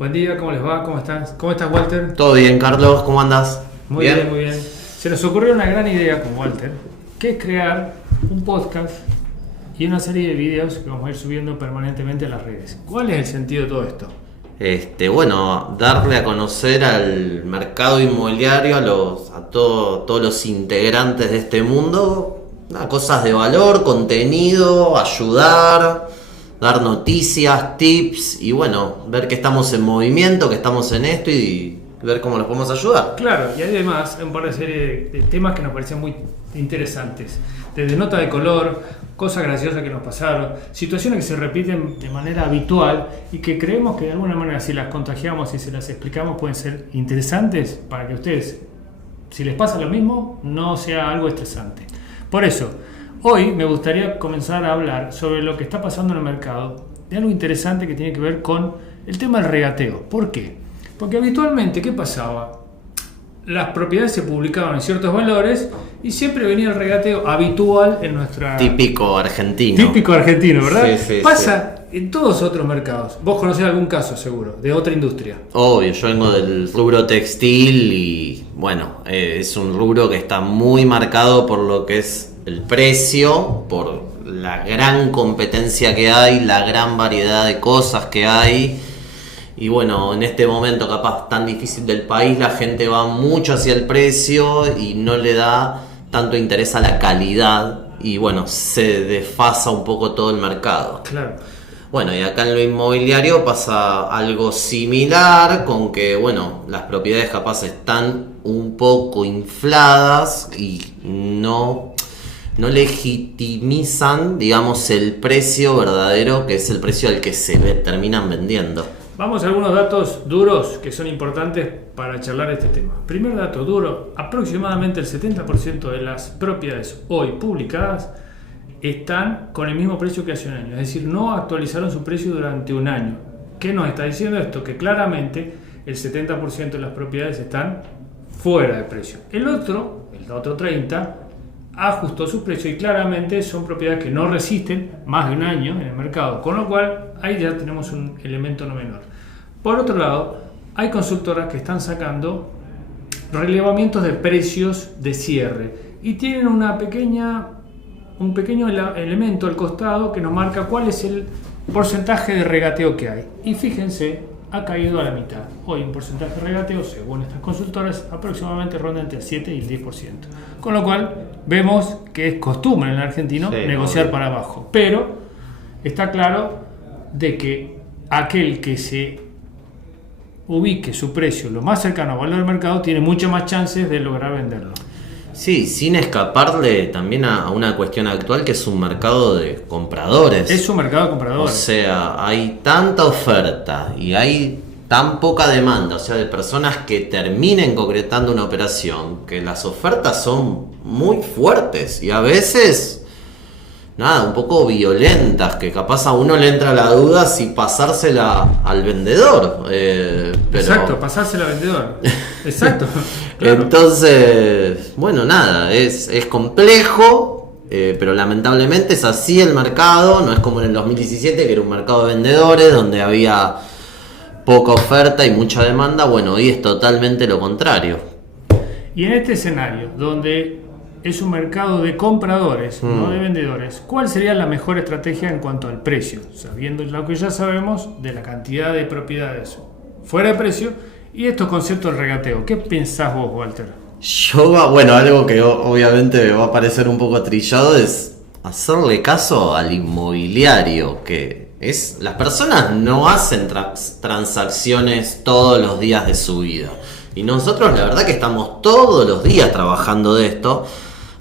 Buen día, ¿cómo les va? ¿Cómo estás? ¿Cómo estás, Walter? Todo bien, Carlos, ¿cómo andas? Muy bien, muy bien. Se nos ocurrió una gran idea con Walter, que es crear un podcast y una serie de videos que vamos a ir subiendo permanentemente a las redes. ¿Cuál es el sentido de todo esto? Bueno, darle a conocer al mercado inmobiliario, todos los integrantes de este mundo, cosas de valor, contenido, ayudar, dar noticias, tips y bueno, ver que estamos en movimiento, que estamos en esto y ver cómo los podemos ayudar. Claro, y además un par de series de temas que nos parecen muy interesantes. Desde nota de color, cosas graciosas que nos pasaron, situaciones que se repiten de manera habitual y que creemos que de alguna manera si las contagiamos y se las explicamos pueden ser interesantes para que ustedes, si les pasa lo mismo, no sea algo estresante. Por eso, hoy me gustaría comenzar a hablar sobre lo que está pasando en el mercado, de algo interesante que tiene que ver con el tema del regateo. ¿Por qué? Porque habitualmente, ¿qué pasaba? Las propiedades se publicaban en ciertos valores y siempre venía el regateo habitual en nuestra... Típico argentino. Típico argentino, ¿verdad? Sí, pasa en todos otros mercados. Vos conocés algún caso, seguro, de otra industria. Obvio, yo vengo del rubro textil y bueno, es un rubro que está muy marcado por lo que es el precio, por la gran competencia que hay, la gran variedad de cosas que hay. Y bueno, en este momento capaz tan difícil del país, la gente va mucho hacia el precio y no le da tanto interés a la calidad. Y bueno, se desfasa un poco todo el mercado. Claro. Bueno, y acá en lo inmobiliario pasa algo similar, con que bueno, las propiedades capaz están un poco infladas y no legitimizan, digamos, el precio verdadero, que es el precio al que se terminan vendiendo. Vamos a algunos datos duros que son importantes para charlar este tema. Primer dato duro, aproximadamente el 70% de las propiedades hoy publicadas están con el mismo precio que hace un año, es decir, no actualizaron su precio durante un año. ¿Qué nos está diciendo esto? Que claramente el 70% de las propiedades están fuera de precio. El otro 30%, ajustó su precio y claramente son propiedades que no resisten más de un año en el mercado, con lo cual ahí ya tenemos un elemento no menor. Por otro lado, hay consultoras que están sacando relevamientos de precios de cierre y tienen un pequeño elemento al costado que nos marca cuál es el porcentaje de regateo que hay. Y fíjense, ha caído a la mitad. Hoy un porcentaje de regateo, según estas consultoras, aproximadamente ronda entre el 7 y el 10%. Con lo cual, vemos que es costumbre en el argentino negociar para abajo. Pero está claro de que aquel que se ubique su precio lo más cercano al valor del mercado tiene muchas más chances de lograr venderlo. Sí, sin escaparle también a una cuestión actual que es un mercado de compradores. Es un mercado de compradores. O sea, hay tanta oferta y hay tan poca demanda, o sea, de personas que terminen concretando una operación, que las ofertas son muy fuertes y a veces, un poco violentas, que capaz a uno le entra la duda si pasársela al vendedor. Exacto, pasársela al vendedor. Exacto. Claro. Entonces, bueno, es complejo, pero lamentablemente es así el mercado, no es como en el 2017 que era un mercado de vendedores donde había poca oferta y mucha demanda. Bueno, hoy es totalmente lo contrario. Y en este escenario, donde es un mercado de compradores, no de vendedores, ¿cuál sería la mejor estrategia en cuanto al precio? Sabiendo lo que ya sabemos de la cantidad de propiedades fuera de precio y estos conceptos del regateo. ¿Qué pensás vos, Walter? Algo que obviamente va a parecer un poco trillado es hacerle caso al inmobiliario, que es, las personas no hacen transacciones todos los días de su vida. Y nosotros la verdad que estamos todos los días trabajando de esto,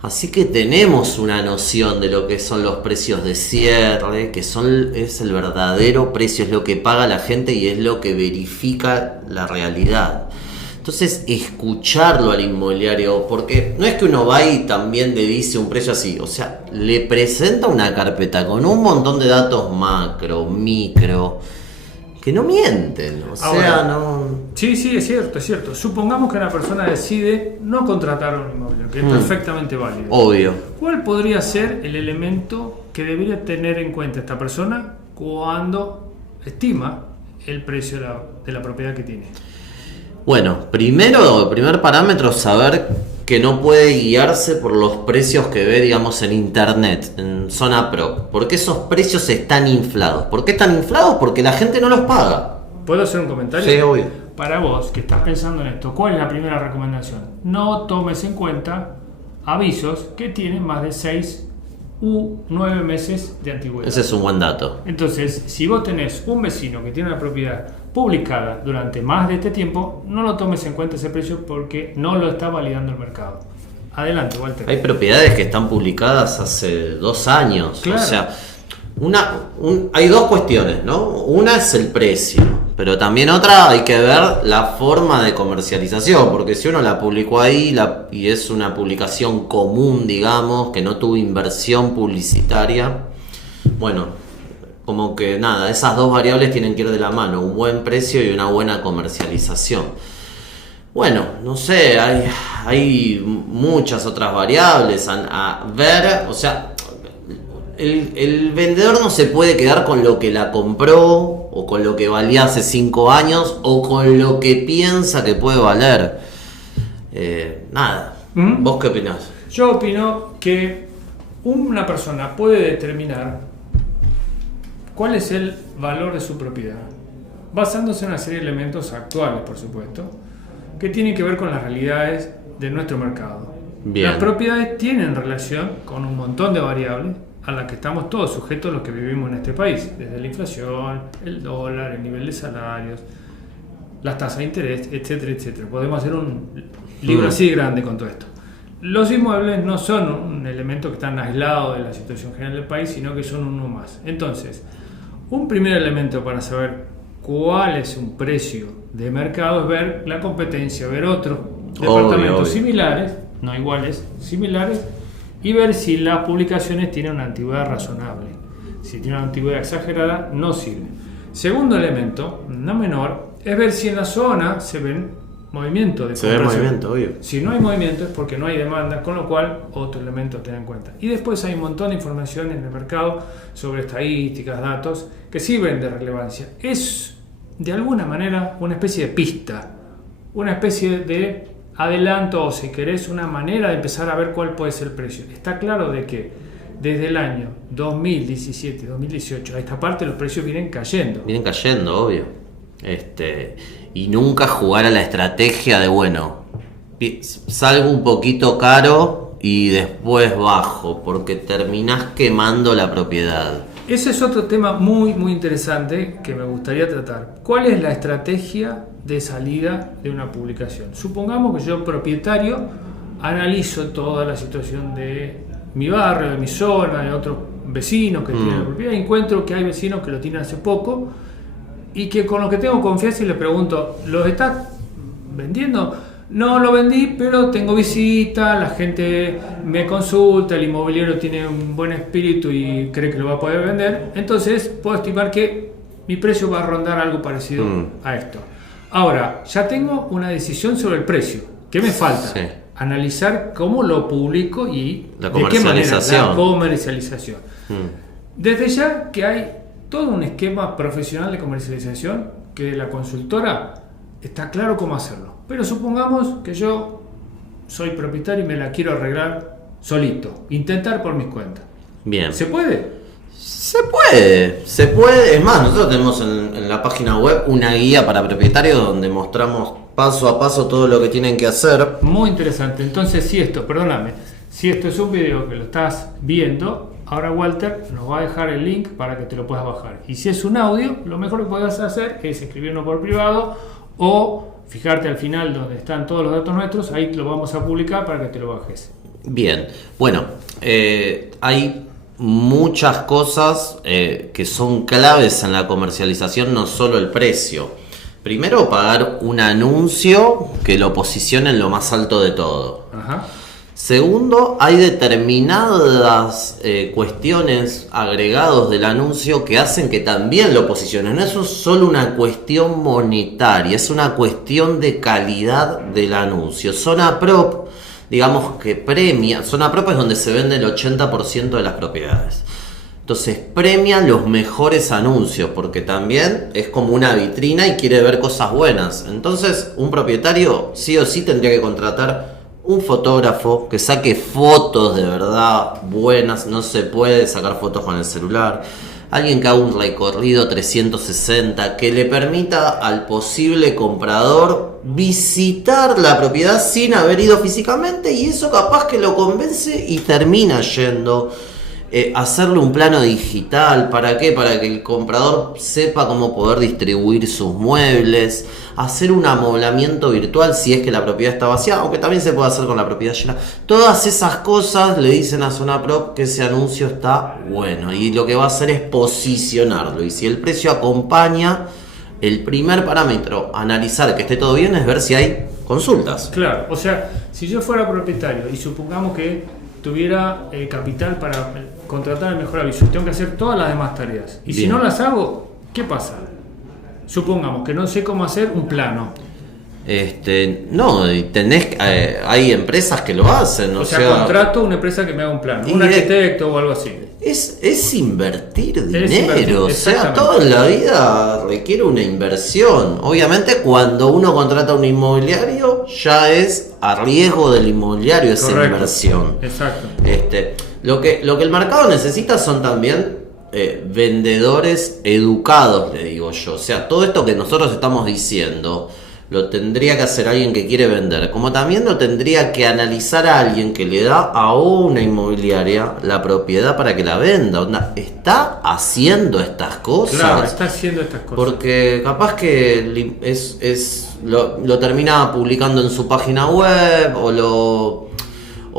así que tenemos una noción de lo que son los precios de cierre, es el verdadero precio, es lo que paga la gente y es lo que verifica la realidad. Entonces, escucharlo al inmobiliario, porque no es que uno va y también le dice un precio así, o sea, le presenta una carpeta con un montón de datos macro, micro, que no mienten, Sí, es cierto. Supongamos que una persona decide no contratar a un inmobiliario, que es perfectamente válido. Obvio. ¿Cuál podría ser el elemento que debería tener en cuenta esta persona cuando estima el precio de la propiedad que tiene. Bueno, el primer parámetro es saber que no puede guiarse por los precios que ve, digamos, en internet, en zona pro. ¿Por qué esos precios están inflados? ¿Por qué están inflados? Porque la gente no los paga. ¿Puedo hacer un comentario? Sí, obvio. Para vos, que estás pensando en esto, ¿cuál es la primera recomendación? No tomes en cuenta avisos que tienen más de 6 u 9 meses de antigüedad. Ese es un buen dato. Entonces, si vos tenés un vecino que tiene una propiedad publicada durante más de este tiempo, no lo tomes en cuenta ese precio porque no lo está validando el mercado. Adelante, Walter. Hay propiedades que están publicadas hace 2 años. Claro. O sea, hay dos cuestiones, ¿no? Una es el precio, pero también otra hay que ver la forma de comercialización, porque si uno la publicó ahí y es una publicación común, digamos, que no tuvo inversión publicitaria, bueno, como que nada, esas dos variables tienen que ir de la mano, un buen precio y una buena comercialización. Bueno, no sé, hay muchas otras variables a ver, o sea, el vendedor no se puede quedar con lo que la compró o con lo que valía hace 5 años o con lo que piensa que puede valer. Nada, ¿vos qué opinás? Yo opino que una persona puede determinar cuál es el valor de su propiedad, basándose en una serie de elementos actuales, por supuesto, que tienen que ver con las realidades de nuestro mercado. Bien. Las propiedades tienen relación con un montón de variables a las que estamos todos sujetos los que vivimos en este país, desde la inflación, el dólar, el nivel de salarios, las tasas de interés, etcétera, etcétera. Podemos hacer un libro así grande con todo esto. Los inmuebles no son un elemento que están aislados de la situación general del país, sino que son uno más. Entonces, un primer elemento para saber cuál es un precio de mercado es ver la competencia, ver otros departamentos similares, no iguales, similares, y ver si las publicaciones tienen una antigüedad razonable. Si tienen una antigüedad exagerada, no sirve. Segundo elemento, no menor, es ver si en la zona se ven movimientos de Se ve movimiento, obvio. Si no hay movimiento es porque no hay demanda, con lo cual otro elemento a tener en cuenta. Y después hay un montón de información en el mercado sobre estadísticas, datos, que sirven de relevancia. Es de alguna manera una especie de pista, una especie de adelanto o, si querés, una manera de empezar a ver cuál puede ser el precio. Está claro de que desde el año 2017, 2018 a esta parte los precios vienen cayendo. Vienen cayendo, obvio. Y nunca jugar a la estrategia de, bueno, salgo un poquito caro y después bajo, porque terminás quemando la propiedad. Ese es otro tema muy, muy interesante que me gustaría tratar. ¿Cuál es la estrategia de salida de una publicación? Supongamos que yo, propietario, analizo toda la situación de mi barrio, de mi zona, de otros vecinos que tienen la propiedad, y encuentro que hay vecinos que lo tienen hace poco y que con lo que tengo confianza y les pregunto, ¿los estás vendiendo? No lo vendí, pero tengo visita, la gente me consulta, el inmobiliario tiene un buen espíritu y cree que lo va a poder vender, entonces puedo estimar que mi precio va a rondar algo parecido a esto. Ahora, ya tengo una decisión sobre el precio. ¿Qué me falta? Sí. Analizar cómo lo publico y la de qué manera la comercialización. comercialización. Desde ya que hay todo un esquema profesional de comercialización que la consultora está claro cómo hacerlo. Pero supongamos que yo soy propietario y me la quiero arreglar solito, intentar por mis cuentas. Bien. ¿Se puede? Se puede. Es más, nosotros tenemos en la página web una guía para propietarios donde mostramos paso a paso todo lo que tienen que hacer. Muy interesante. Entonces, si esto es un video que lo estás viendo, ahora Walter nos va a dejar el link para que te lo puedas bajar. Y si es un audio, lo mejor que podés hacer es escribirnos por privado o fijarte al final donde están todos los datos nuestros, ahí lo vamos a publicar para que te lo bajes. Bien, bueno, hay muchas cosas que son claves en la comercialización, no solo el precio. Primero, pagar un anuncio que lo posicione en lo más alto de todo. Ajá. Segundo, hay determinadas cuestiones agregados del anuncio que hacen que también lo posicionen. No es solo una cuestión monetaria, es una cuestión de calidad del anuncio. Zona Prop, digamos que premia. Zona Prop es donde se vende el 80% de las propiedades. Entonces premia los mejores anuncios, porque también es como una vitrina y quiere ver cosas buenas. Entonces un propietario sí o sí tendría que contratar un fotógrafo que saque fotos de verdad buenas. No se puede sacar fotos con el celular. Alguien que haga un recorrido 360, que le permita al posible comprador visitar la propiedad sin haber ido físicamente, y eso capaz que lo convence y termina yendo. Hacerle un plano digital, ¿para qué? Para que el comprador sepa cómo poder distribuir sus muebles, hacer un amoblamiento virtual si es que la propiedad está vacía, aunque también se puede hacer con la propiedad llena. Todas esas cosas le dicen a Zonaprop que ese anuncio está bueno, y lo que va a hacer es posicionarlo, y si el precio acompaña, el primer parámetro a analizar que esté todo bien es ver si hay consultas. Claro, o sea, si yo fuera propietario y supongamos que tuviera capital para contratar el mejor aviso, tengo que hacer todas las demás tareas. Y Bien. si no las hago, ¿qué pasa? Supongamos que no sé cómo hacer un plano. No, y hay empresas que lo hacen, O sea, contrato una empresa que me haga un plano, un arquitecto o algo así. Es invertir dinero, invertir, o sea, todo en la vida requiere una inversión. Obviamente cuando uno contrata un inmobiliario ya es a riesgo del inmobiliario esa Correcto. Inversión. Exacto. Lo que el mercado necesita son también vendedores educados, le digo yo. O sea, todo esto que nosotros estamos diciendo lo tendría que hacer alguien que quiere vender, como también lo tendría que analizar a alguien que le da a una inmobiliaria la propiedad para que la venda. Onda, ¿está haciendo estas cosas? Claro, está haciendo estas cosas. Porque capaz que lo termina publicando en su página web o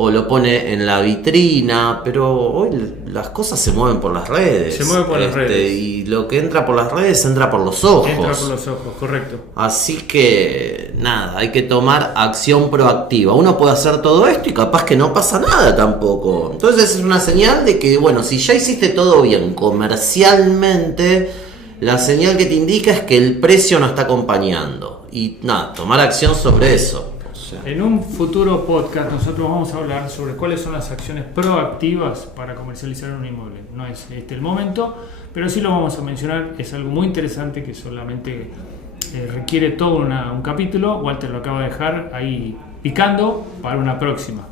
lo pone en la vitrina, pero hoy las cosas se mueven por las redes. Se mueve por las redes. Y lo que entra por las redes entra por los ojos. Entra por los ojos, correcto. Así que nada, hay que tomar acción proactiva. Uno puede hacer todo esto y capaz que no pasa nada tampoco. Entonces es una señal de que, bueno, si ya hiciste todo bien comercialmente, la señal que te indica es que el precio no está acompañando. Y nada, tomar acción sobre eso. En un futuro podcast nosotros vamos a hablar sobre cuáles son las acciones proactivas para comercializar un inmueble. No es este el momento, pero sí lo vamos a mencionar. Es algo muy interesante que solamente requiere todo un capítulo. Walter lo acaba de dejar ahí picando para una próxima.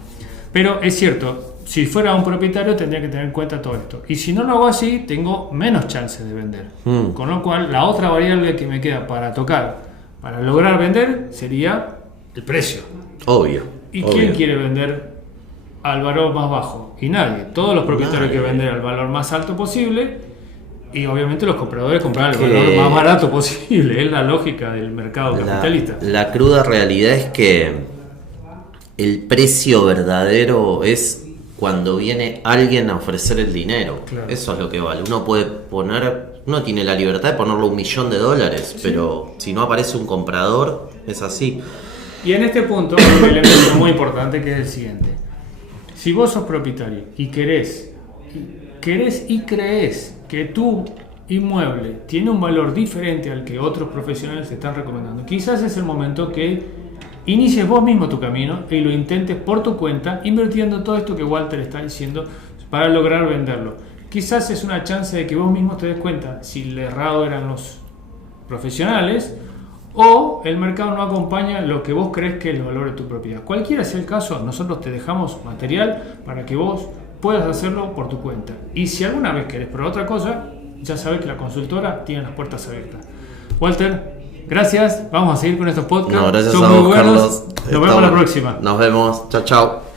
Pero es cierto, si fuera un propietario tendría que tener en cuenta todo esto. Y si no lo hago así, tengo menos chances de vender. Con lo cual, la otra variable que me queda para tocar, para lograr vender, sería el precio. Obvio. ¿Y obvio. quién quiere vender al valor más bajo? Y nadie. Todos los propietarios quieren vender al valor más alto posible, y obviamente los compradores compran al valor más barato posible. Es la lógica del mercado capitalista. La cruda realidad es que el precio verdadero es cuando viene alguien a ofrecer el dinero. Claro. Eso es lo que vale. Uno tiene la libertad de ponerle $1.000.000, sí, pero si no aparece un comprador, es así. Y en este punto hay un elemento muy importante, que es el siguiente. Si vos sos propietario y querés y crees que tu inmueble tiene un valor diferente al que otros profesionales te están recomendando, quizás es el momento que inicies vos mismo tu camino y lo intentes por tu cuenta, invirtiendo todo esto que Walter está diciendo para lograr venderlo. Quizás es una chance de que vos mismo te des cuenta si el errado eran los profesionales o el mercado no acompaña lo que vos crees que es el valor de tu propiedad. Cualquiera sea el caso, nosotros te dejamos material para que vos puedas hacerlo por tu cuenta. Y si alguna vez querés probar otra cosa, ya sabés que la consultora tiene las puertas abiertas. Walter, gracias. Vamos a seguir con estos podcasts. No, gracias Son a muy vos, buenos. Carlos. Nos vemos la próxima. Nos vemos. Chao, chao.